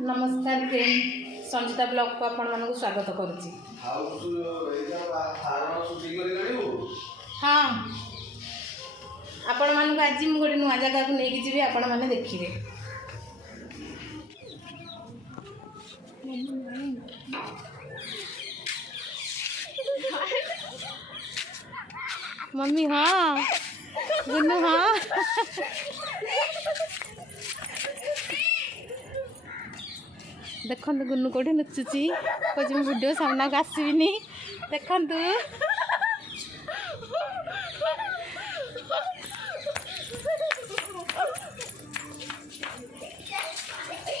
नमस्कार friend Sanjita blog को आपण मानक स्वागत करुच्ची। हाँ आपण मानक आज मुझे गोटे नुआ जगह को लेकिन जी आपण मैंने देखिए। मम्मी हाँ गुन्नू हाँ देखु गुन्नू कौटे नुचुची कह वीडियो सामना को आसबिनी देखु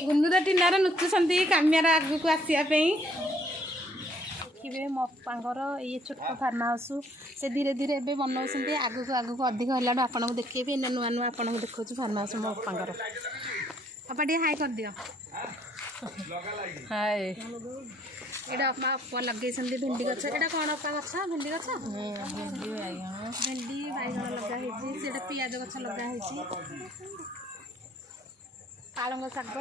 गुन्नूर टीनार नुचुंट कामियार आग को आसवाई देखिए मो पांगर ये छोट फार्म हाउस से धीरे धीरे एवं बनाऊँ आग को अधिक है आपको देखेबी नुआ नुआ आपको देखा फार्म हाउस मो पांगर आप हाई कर दियो हाय एटा अपा लगे भेंडी गछ एटा कौन अपा गछ भेंडी गछ भेंडी बैगण लगा पियाज गछ लगा पालंग शाग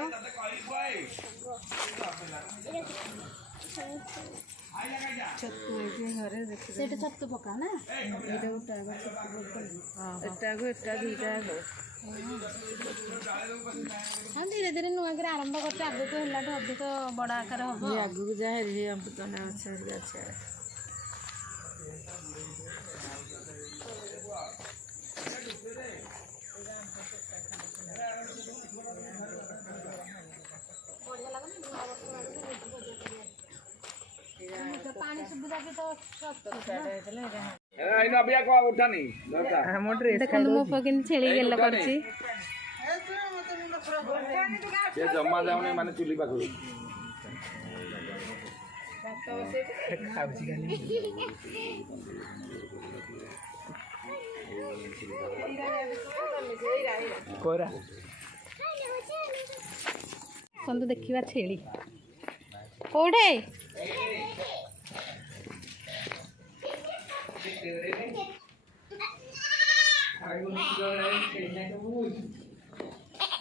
छतु छतु पका ना हाँ धीरे धीरे नुआ कर आरंभ कर आग को है अधिक बड़ आकार हम आग को जाए अमृतभंडा गछ पानी सुविधा भी तो देखो मो पकिन छेली गेल करछि ये जम्मा जाउने माने चुली पाखु खाउछि खाली कोरा संतु देखिबा छेली कोठे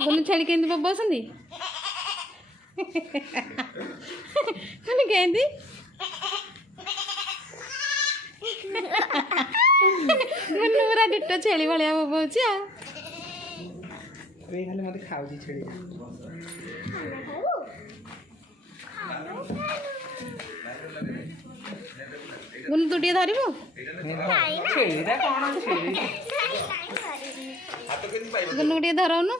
गुन्नू छेली केंदी बसंदी गुन्नू केंदी गुन्नू पूरा डिट्टो छेली भलिया बबौछि आ ए खाली मते खाउछि छेली गुन्नू तू टिके धरिबो छेलीटा कोन छेली गुन्नू टिके धरौनु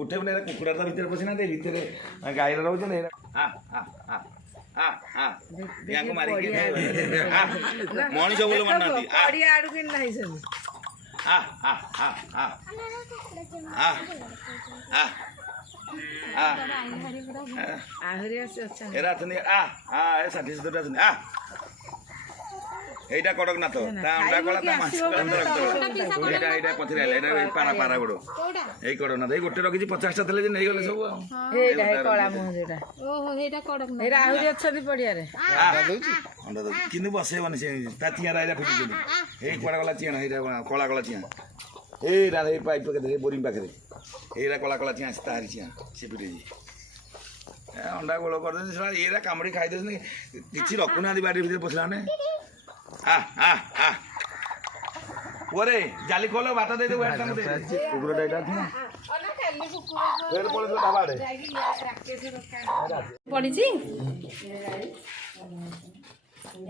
उठे कुकुड़ा तो भीतर पशिना भीतर गाई रोच मारिक मनीष बोल माना षाठी 70 এইটা কড়কনাথ তা আন্ডা কলা তা মাছ এইটা এইটা পথির আইলা এইটা পারা পারা গোড় এই কড়কনাথ এই গোটে রকিছি 50 টা থলে যে নেই গলে সব এইটা হে কলা মোহ যেটা ওহো এইটা কড়কনাথ এরা আহুরি অছদি পড়িয়ারে আন্ডা দউছি কিন্তু বসে মানে সে তা চিয়ারা এইটা ফিটি দিলি এই কোড়া গলা চিয়া এইটা কলা কলা চিয়া এই রা এই পাইপ পাকে দে বোরিং পাকে এইরা কলা কলা চিয়া তারি চিয়া সে ফিটি জি अंडा गोल कर दे सला एरा कामड़ी खाई दे किछि रखुना दी बाड़ी भीतर पसला ने ओरे जाली खोलो बाटा दे दे वेटा दे कुकुर डाइटा थी फेर पळे तो ढाबाडे पड़ी जी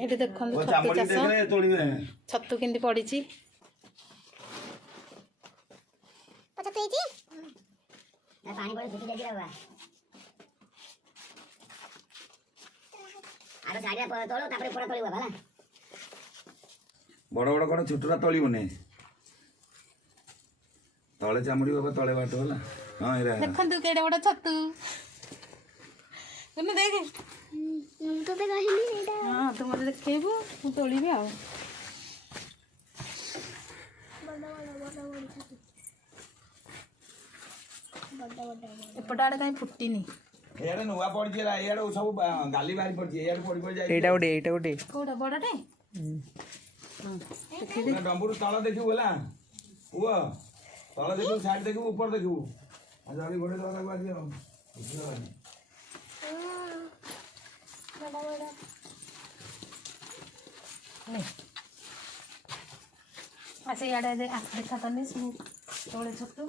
एटे देखन छत्तु चाष छत्तु केंदी पड़ी छी छत्तु एची ना पानी पड़े सुखी जागी रहा आरो साइड तोलो तापरे पूरा तोलिबा भला बड़ बड़ कौन छुटुरा तलिबने तले चामुड़ी बाबा तले बाट होला हां एरा देखन तू केडे बड़ छत्तु गुन्नू देख तो पे कहली एटा हां तो मते देखेबो मु तोलिबे आ एपटा आड़े काई फुट्टीनी एडे नुवा पड़ जेला एडे सब गाली बारी पड़ जे एडे पड़ पड़ जाय एटा ओडे कोडा बड़टे डम्बुर तल देखियो बोला पुआ ତଳେ ଦେଖିବୁ ସାଇଡ୍ ଦେଖିବୁ ଉପରେ ଦେଖିବୁ ଆଉ ଜଳି ଘୋଡ଼େଇ ଦେବା ତାକୁ ଆଜି ଆଉ ବୁଝିଗଲାନି ଆସି ଇଆଡ଼େ ଦେଖା ତନି ସବୁ ତଳେ ଛତୁ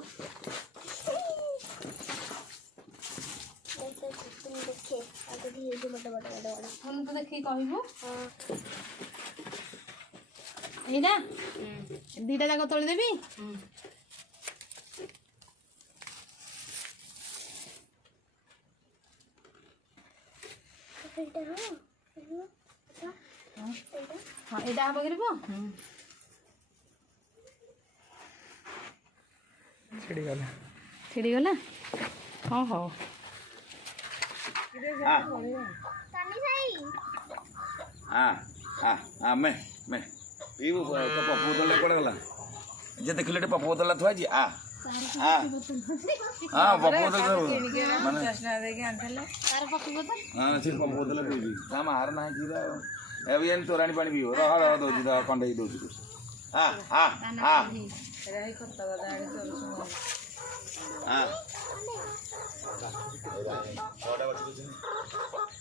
ଦେଖେ ଆଗ ବି ହେଇଛି ବଡ଼ ବଡ଼ ବଡ଼ ବଡ଼ ଫୋନ୍ ତୁ ଦେଖିକି କହିବୁ ଏଇଟା ଦୁଇଟା ଯାକ ତୋଳିଦେବି ସେଇଟା ହଁ ଏଇଟା ହବ କିରିବ ଛିଡ଼ିଗଲା ଛିଡ଼ିଗଲା ହଁ ହଉ କାନି ସାଇ ମେ ପିଇବୁ ତ ପପୁ ବୋତଲରେ କୁଆଡ଼େ ଗଲା ଯେ ଦେଖିଲେ ଏଠି ପପୁ ବୋତଲରେ ଥୁଆ ହେଇଛି ହଁ ପପୁ ବୋତଲ ମାନେ ତାର ପକେଇବ ତ ହଁ ସେ ପପୁ ବୋତଲ ପିଇବି ତା ମାର ନାହିଁ କ୍ଷୀର ଏବେ ଏମିତି ତୋରାଣି ପାଣି ପିଇବ ରହ ଦେଉଛି କଣ୍ଡେଇ ଦେଉଛି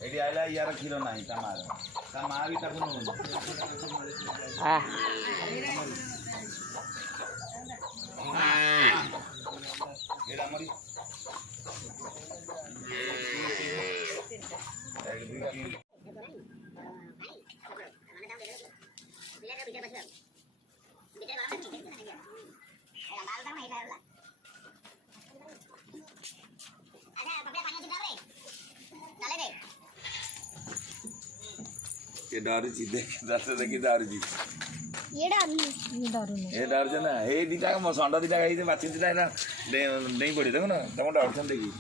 ଏଠି ଆଇଲା ୟାର କ୍ଷୀର ନାହିଁ ତା ମା ବି ତାକୁ ନଉନି ଏଇଟା ଆମରି ये डरुची देख रास्ता देखी डरुची ये डालनी ଡରୁନି ये डरुछ ना ए दिटा षण्ढ दिटा गाई बाछी दिटा नहीं पड़े देखो ना तुम डरुछन् देखि